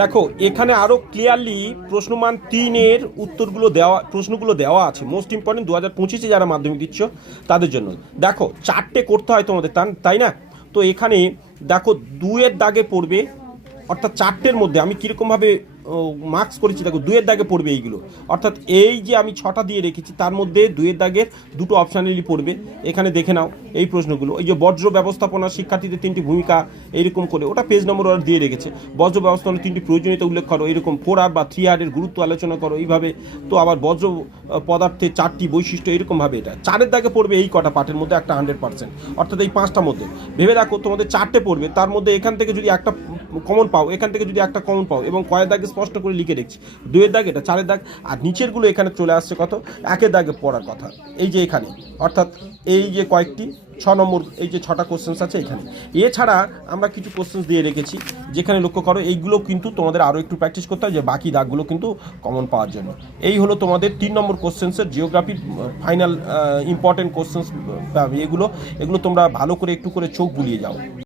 দেখো এখানে আরো ক্লিয়ারলি প্রশ্নমান 3 এর প্রশ্নগুলো দেওয়া আছে। মোস্ট ইম্পর্টেন্ট 2025-এ যারা মাধ্যমিক দিচ্ছ তাদের জন্য। দেখো 4টে করতে হয় তোমাদের, তাই না? তো এখানে দেখো 2-এর দাগে পড়বে, অর্থাৎ 4টের মধ্যে আমি কীরকমভাবে মার্কস করেছি দেখো। 2-এর দাগে পড়বে এইগুলো, অর্থাৎ এই যে আমি 6টা দিয়ে রেখেছি তার মধ্যে 2-এর দাগের 2টো অপশানেরই পড়বে। এখানে দেখে নাও এই প্রশ্নগুলো। এই যে বজ্র ব্যবস্থাপনা শিক্ষার্থীদের 3টি ভূমিকা, এইরকম করে ওটা পেজ নম্বর ওরা দিয়ে রেখেছে। বজ্র ব্যবস্থাপনার 3টি প্রয়োজনীয়তা উল্লেখ করো, এরকম 4R বা 3R এর গুরুত্ব আলোচনা করো, এইভাবে। তো আবার বজ্র পদার্থের 4টি বৈশিষ্ট্য, এরকমভাবে এটা 4-এর দাগে পড়বে এই কটা পাঠের মধ্যে একটা 100%, অর্থাৎ এই 5টার মধ্যে। ভেবে দেখো তোমাদের 4টে পড়বে, তার মধ্যে এখান থেকে যদি একটা কমন পাও, এখান থেকে যদি একটা কমন পাও, এবং কয়ের দাগে স্পষ্ট করে লিখে রেখেছি 2-এর দাগ, এটা 4-এর দাগ। আর নিচেরগুলো এখানে চলে আসছে কত 1-এর দাগে পড়ার কথা, এই যে এখানে, অর্থাৎ এই যে কয়েকটি 6 নম্বর, এই যে 6টা কোশ্চেন্স আছে এখানে। এছাড়া আমরা কিছু কোশ্চেন্স দিয়ে রেখেছি, যেখানে লক্ষ্য করো এইগুলো কিন্তু তোমাদের আরও একটু প্র্যাকটিস করতে হয়, যে বাকি দাগগুলো কিন্তু কমন পাওয়ার জন্য। এই হলো তোমাদের 3 নম্বর কোশ্চেন্সের জিওগ্রাফির ফাইনাল ইম্পর্টেন্ট কোশ্চেন্স। এগুলো তোমরা ভালো করে একটু করে চোখ বুলিয়ে যাও।